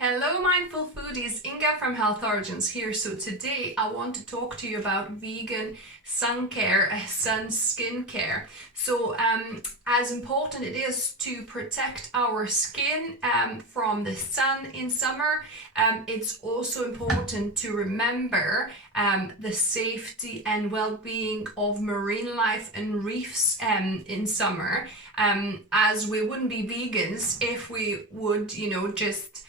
Hello mindful foodies, Inga from Health Origins here. So today I want to talk to you about vegan sun care, sun skin care. So as important it is to protect our skin from the sun in summer, it's also important to remember the safety and well-being of marine life and reefs in summer, as we wouldn't be vegans if we would, just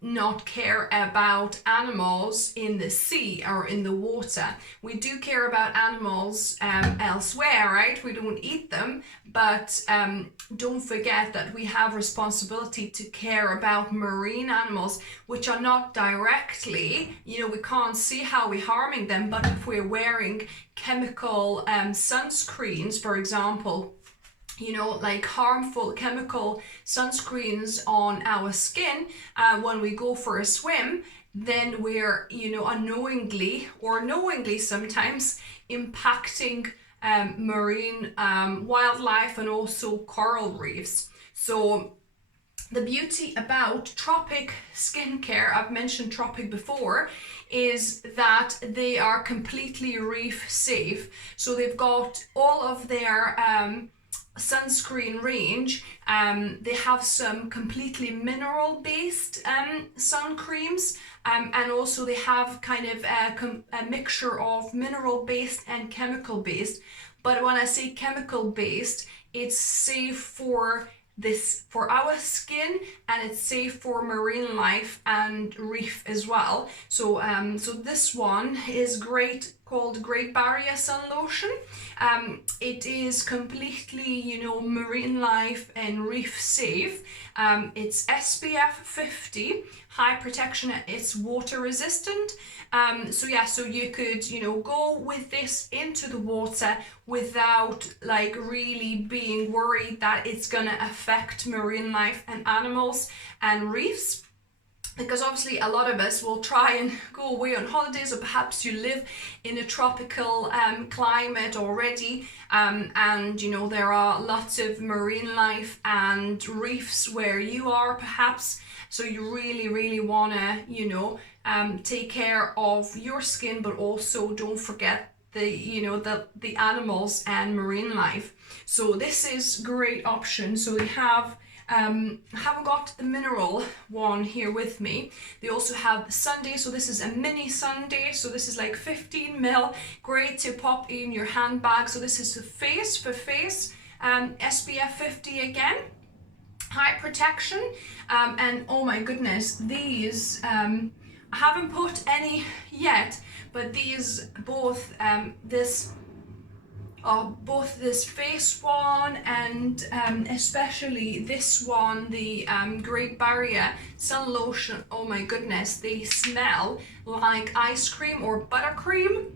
not care about animals in the sea or in the water. We do care about animals elsewhere, right? We don't eat them, but don't forget that we have responsibility to care about marine animals, which are not directly, we can't see how we're harming them, but if we're wearing chemical sunscreens, for example, like harmful chemical sunscreens on our skin when we go for a swim, then we're, unknowingly or knowingly sometimes impacting marine wildlife and also coral reefs. So the beauty about Tropic skincare, I've mentioned Tropic before, is that they are completely reef safe. So they've got all of their sunscreen range. They have some completely mineral based sun creams, and also they have kind of a mixture of mineral based and chemical based. But when I say chemical based, it's safe for our skin, and it's safe for marine life and reef as well. So so this one is great, called Great Barrier Sun Lotion. It is completely, marine life and reef safe. It's SPF 50, high protection, it's water resistant. So you could, go with this into the water without like really being worried that it's gonna affect marine life and animals and reefs. Because obviously a lot of us will try and go away on holidays, or perhaps you live in a tropical climate already, and there are lots of marine life and reefs where you are perhaps. So you really want to take care of your skin, but also don't forget the animals and marine life. So this is great option. So they have haven't got the mineral one here with me. They also have Sunday, so this is a mini Sunday, so this is like 15 ml, great to pop in your handbag. So this is the face, SPF 50 again, high protection, and oh my goodness, these I haven't put any yet, but these both this face one and especially this one, the Great Barrier Sun Lotion, oh my goodness, they smell like ice cream or buttercream.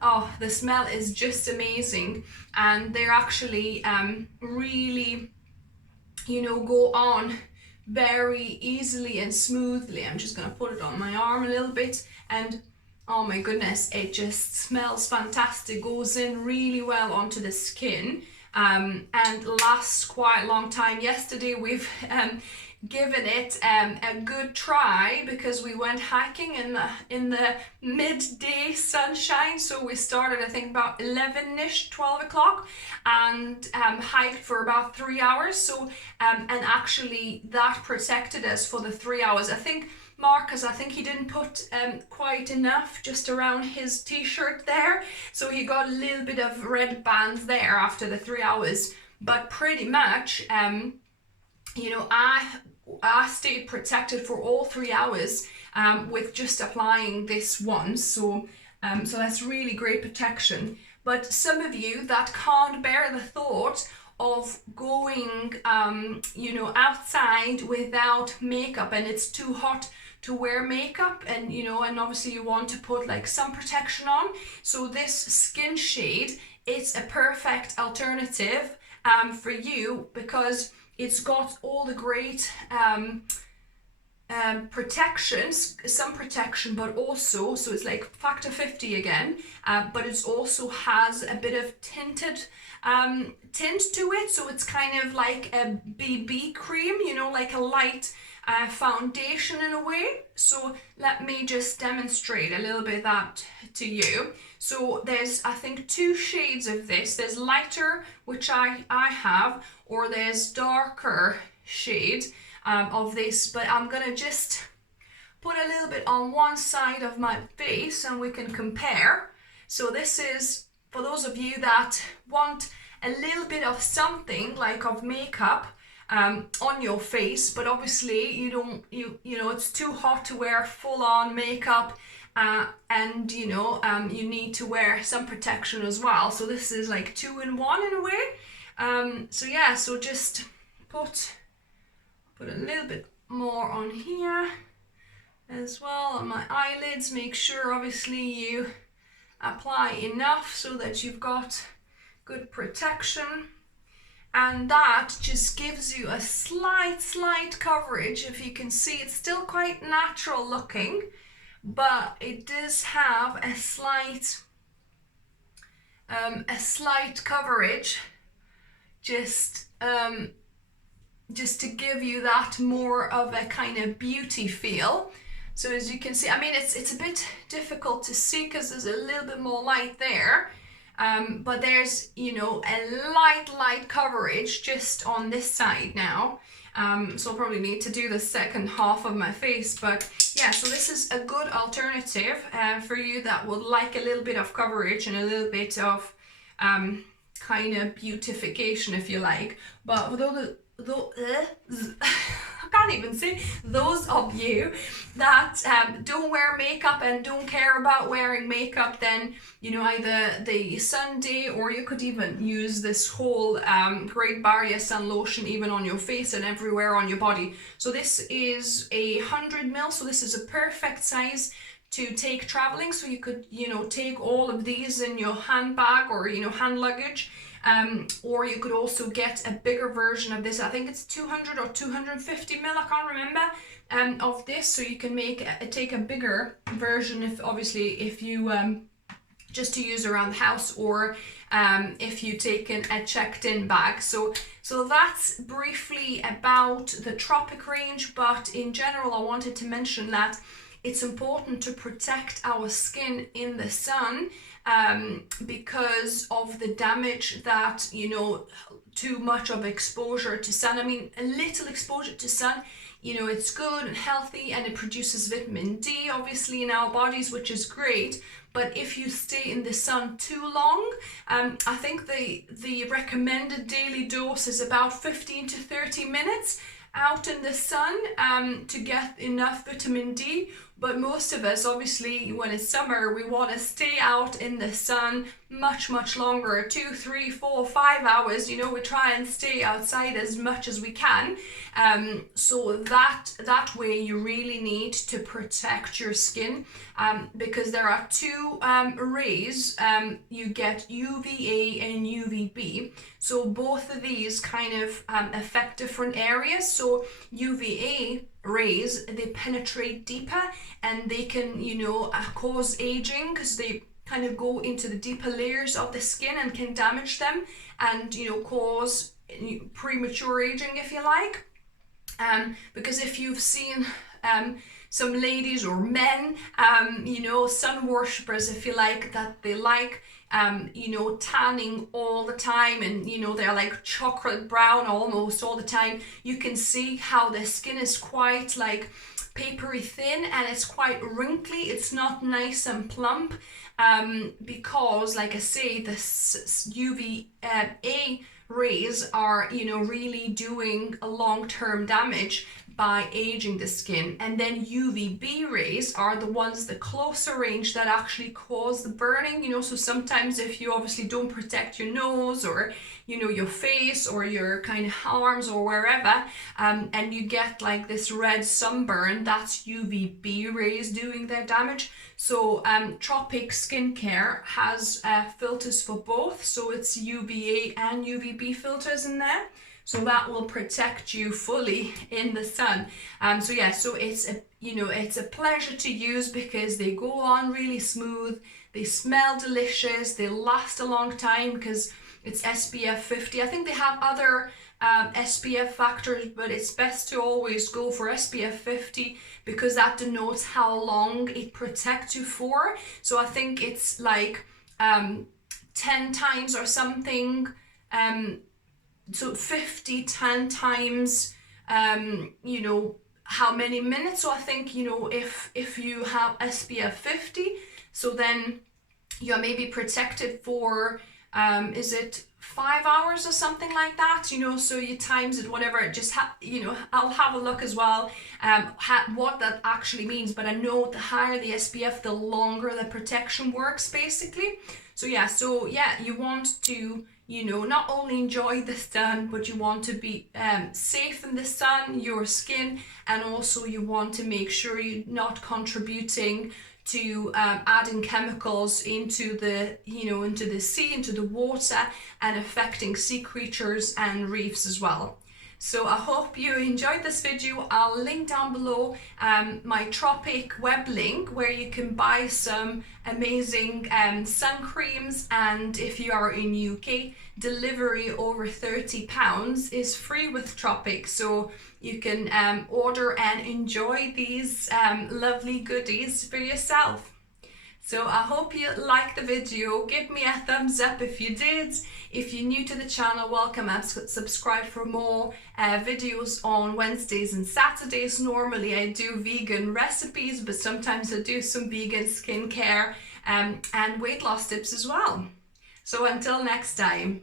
Oh, the smell is just amazing, and they're actually really, go on very easily and smoothly. I'm just gonna put it on my arm a little bit, and oh my goodness, it just smells fantastic, goes in really well onto the skin, and lasts quite a long time. Yesterday we've given it a good try because we went hiking in the midday sunshine. So we started, I think, about 11ish, 12 o'clock, and hiked for about 3 hours. So and actually that protected us for the 3 hours. I think Marcus, he didn't put quite enough just around his t-shirt there, so he got a little bit of red bands there after the 3 hours, but pretty much I stayed protected for all 3 hours with just applying this once. So that's really great protection. But some of you that can't bear the thought of going outside without makeup, and it's too hot to wear makeup, and and obviously you want to put like sun protection on, so this skin shade, it's a perfect alternative for you, because it's got all the great protections, sun protection, but also, so it's like factor 50 again, but it also has a bit of tinted tint to it, so it's kind of like a BB cream, like a light foundation in a way. So let me just demonstrate a little bit that to you. So there's, I think, 2 shades of this. There's lighter, which I have, or there's darker shade of this, but I'm gonna just put a little bit on one side of my face and we can compare. So this is for those of you that want a little bit of something like of makeup on your face, but obviously you know it's too hot to wear full-on makeup, and you need to wear some protection as well. So this is like 2 in 1 in a way. So yeah, so just put a little bit more on here as well on my eyelids. Make sure obviously you apply enough so that you've got good protection, and that just gives you a slight coverage. If you can see, it's still quite natural looking, but it does have a slight coverage, just to give you that more of a kind of beauty feel. So as you can see, I mean, it's a bit difficult to see because there's a little bit more light there, but there's, a light coverage just on this side now. So I'll probably need to do the second half of my face, but yeah, so this is a good alternative for you that would like a little bit of coverage and a little bit of kind of beautification, if you like. But for I can't even say, those of you that don't wear makeup and don't care about wearing makeup, then either the Sunday, or you could even use this whole Great Barrier Sun lotion even on your face and everywhere on your body. So this is 100 ml, so this is a perfect size to take traveling. So you could take all of these in your handbag or hand luggage. Or you could also get a bigger version of this. I think it's 200 or 250 ml, I can't remember, of this. So you can take a bigger version if you just to use around the house, or if you take a checked-in bag. So that's briefly about the Tropic range, but in general I wanted to mention that it's important to protect our skin in the sun, because of the damage that too much of exposure to sun. I mean, a little exposure to sun, it's good and healthy, and it produces vitamin D obviously in our bodies, which is great. But if you stay in the sun too long, I think the recommended daily dose is about 15 to 30 minutes out in the sun to get enough vitamin D. But most of us, obviously, when it's summer, we want to stay out in the sun much longer, 2, 3, 4, 5 hours. We try and stay outside as much as we can. So that way you really need to protect your skin, because there are 2 rays. You get UVA and UVB. So both of these kind of affect different areas. So UVA rays, they penetrate deeper, and they can cause aging, because they kind of go into the deeper layers of the skin and can damage them, and cause premature aging, if you like. Because if you've seen some ladies or men, sun worshippers, if you like, that they like tanning all the time, and they're like chocolate brown almost all the time, you can see how their skin is quite like papery thin, and it's quite wrinkly. It's not nice and plump, because like I say, the UVA rays are really doing a long-term damage by aging the skin. And then UVB rays are the ones, the closer range, that actually cause the burning. So sometimes if you obviously don't protect your nose, or your face, or your kind of arms, or wherever, and you get like this red sunburn, that's UVB rays doing their damage. So Tropic skincare has filters for both, so it's UVA and UVB filters in there. So that will protect you fully in the sun. So it's a pleasure to use, because they go on really smooth, they smell delicious, they last a long time because it's SPF 50. I think they have other SPF factors, but it's best to always go for SPF 50 because that denotes how long it protects you for. So I think it's like 10 times or something, so 50, 10 times, you know, how many minutes. So I think, you know, if you have SPF 50, so then you're maybe protected for, is it 5 hours or something like that, you know, so you times it, whatever, it just, you know, I'll have a look as well, what that actually means, but I know the higher the SPF, the longer the protection works, basically. So yeah, you want to, you know, not only enjoy the sun, but you want to be safe in the sun, your skin, and also you want to make sure you're not contributing to adding chemicals into the, you know, into the sea, into the water, and affecting sea creatures and reefs as well. So I hope you enjoyed this video. I'll link down below my Tropic web link where you can buy some amazing sun creams, and if you are in UK, delivery over £30 is free with Tropic, so you can order and enjoy these lovely goodies for yourself. So I hope you liked the video. Give me a thumbs up if you did. If you're new to the channel, welcome and subscribe for more videos on Wednesdays and Saturdays. Normally I do vegan recipes, but sometimes I do some vegan skincare and weight loss tips as well. So until next time.